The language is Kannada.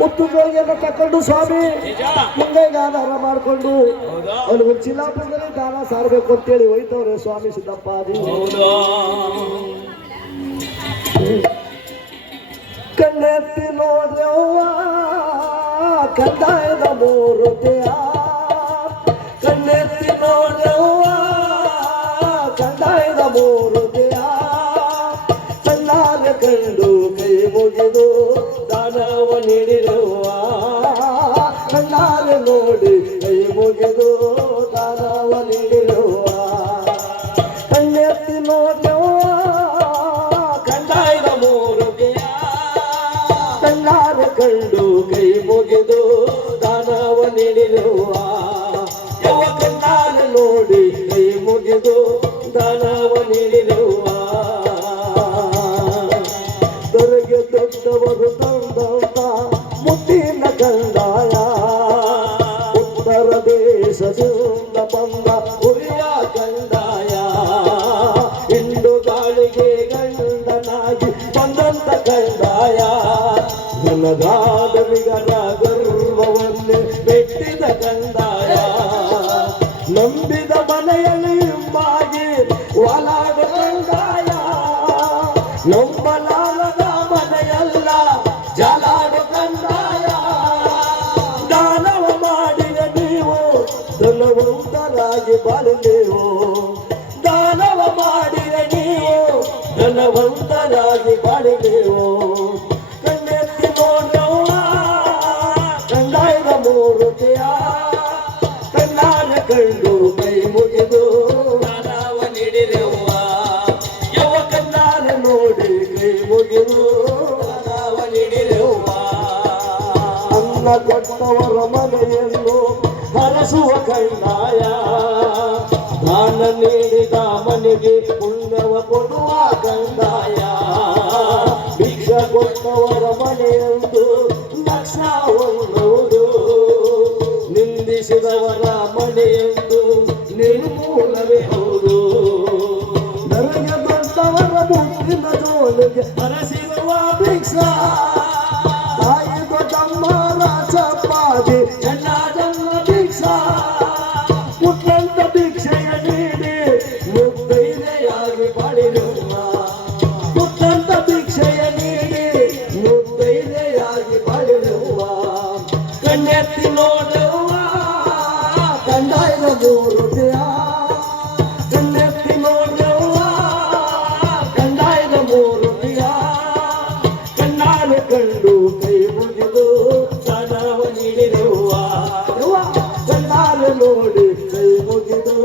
ಮುತ್ತುಗಳಿಗೆ ತಕೊಂಡು ಸ್ವಾಮಿ ಮುಂಗೈಗೆ ಆಧಾರ ಮಾಡಿಕೊಂಡು ಅವ್ರಿಗೆ ಚಿಲ್ಲಾಪುರದಲ್ಲಿ ದಾನ ಸಾರಬೇಕು ಅಂತೇಳಿ ಹೋಯ್ತವ್ರೆ ಸ್ವಾಮಿ ಸಿದ್ದಪ್ಪಾದಿ. ಕಣ್ಣೆತ್ತಿ ನೋಡ್ರವ್ವ ಕಂದಾಯದ ಮೂರುತಿಯ, ಕಣ್ಣೆತ್ತಿ ನೋಡ್ರವ್ವ ಕಂದಾಯದ ಮೂರುತಿಯ, ಕಣ್ಣಾಗ ಕಂಡು ಕೈ ಮುಗಿದು ದಾನವ ನೀಡಿರುವ, ಕಣ್ಣಾಗ ನೋಡಿ ಕೈ ಮುಗಿದು ದಾನವ ನೀಡಿರುವ, ಕಣ್ಣೆತ್ತಿ ನೋಡ್ರವ್ವ ಕಂದಾಯದ ಮೂರುತಿಯ, ಕಣ್ಣಾಗ ಕಂಡು ಕೈ ಮುಗಿದು ದಾನವ ನೀಡಿರುವ, ಯಾವ ಕಣ್ಣಾಗ ನೋಡಿ ಕೈ ಮುಗಿದು ದಾನವ ನೀಡಿರುವ, ದೊರೆಗೆ ದೊಡ್ಡವರು ತಂದಂತ ಮುತ್ತಿನ ಕಂದಾಯ, ಉತ್ತರ ದೇಶದಿಂದ ಬಂದ ಹುರಿಯ ಕಂದಾಯ, ಇಂಡು ಗಾಳಿಗೆ ಗಂಡನಾಗಿ ಬಂದಂತ ಕಂದಾಯ, ನನಗಾದವಿಗರ ಗರ್ವವನ್ನೇ ಮೆಟ್ಟಿದ ಕಂದಾಯ, ನಂಬಿದ ಮನೆಯಲ್ಲಿ ಹಿಂಬಾಗಿ ವಾಲಾಡ ಕಂದಾಯ, ನಂಬಲಾಗದ ಮನೆಯಲ್ಲ ಜಾಲಾಡ ಕಂದಾಯ, ದಾನವ ಮಾಡಿದ ನೀವು ಧನವಂತರಾಗಿ ಬಾಳಲೇವು, ದಾನವ ಮಾಡಿದ ನೀವು ಧನವಂತರಾಗಿ ಬಾಳಲೇವು, ಕಣ್ಣೆತ್ತಿ ನೋಡವ್ವ ಕಂದಾಯದ ಮೂರುತಿಯ, ಕಣ್ಣಾಗ ಕಂಡು ಕೈ ಮುಗಿದು ದಾನವ ನೀಡಿರುವ, ಯಾವ ಕಣ್ಣಾಗ ನೋಡಿ ಕೈ ಮುಗಿದು ದಾನವ ನೀಡಿರುವ, ಅನ್ನ ಕೊಟ್ಟವರ ಮನೆಯನ್ನು ಹರಸುವ ಕಂದಾಯ, ದಾನ ನೀಡಿದ ಮನೆಗೆ ಪುಣ್ಯವ ಕೊಡುವ ಕಂದಾಯ, ಭಿಕ್ಷ ಕೊಟ್ಟವರ ಮನೆಯಂದು ಲಕ್ಷ ಹೊಂದುವುದು, ನಿಂದಿಸಿದವರ ಮನೆಯಂದು ನಿರ್ಮೂಲವೇ ಹೌದು, ನನಗೆ ಬಂದವರ ಮುತ್ತಿನ ಜೋಲಿಗೆ ಹರಸಿರುವ ಭಿಕ್ಷ, ತಾಯಿ ದೊಡ್ಡಮ್ಮ ರಾಜಪ್ಪಾಜಿ ಜನ್ನ ಭಿಕ್ಷ, ಮುತ್ತಂತ ಭಿಕ್ಷೆಯ ನೀಡಿ ಮುದ್ದೈದೆಯಾಗಿ ಬಾಳಿರುವ, ಮುತ್ತಂತ ಭಿಕ್ಷೆಯ ನೀಡಿ ಮುದ್ದೈದೆಯಾಗಿ ಬಾಳಿರುವ, ಕಣ್ಣೆತ್ತಿ ನೋಡುವ ಕಂದಾಯದ ಮೂರುತಿಯ, ಕಣ್ಣೆತ್ತಿ ನೋಡುವ ಕಂದಾಯದ ಮೂರುತಿಯ, ಕಣ್ಣಾಲು ಕಂಡು ಕೈ ಮುಗಿದು ದಾನವ ನೀಡಿರುವ, ಕಣ್ಣಾಲು ನೋಡಿ ಕೈ ಮುಗಿದು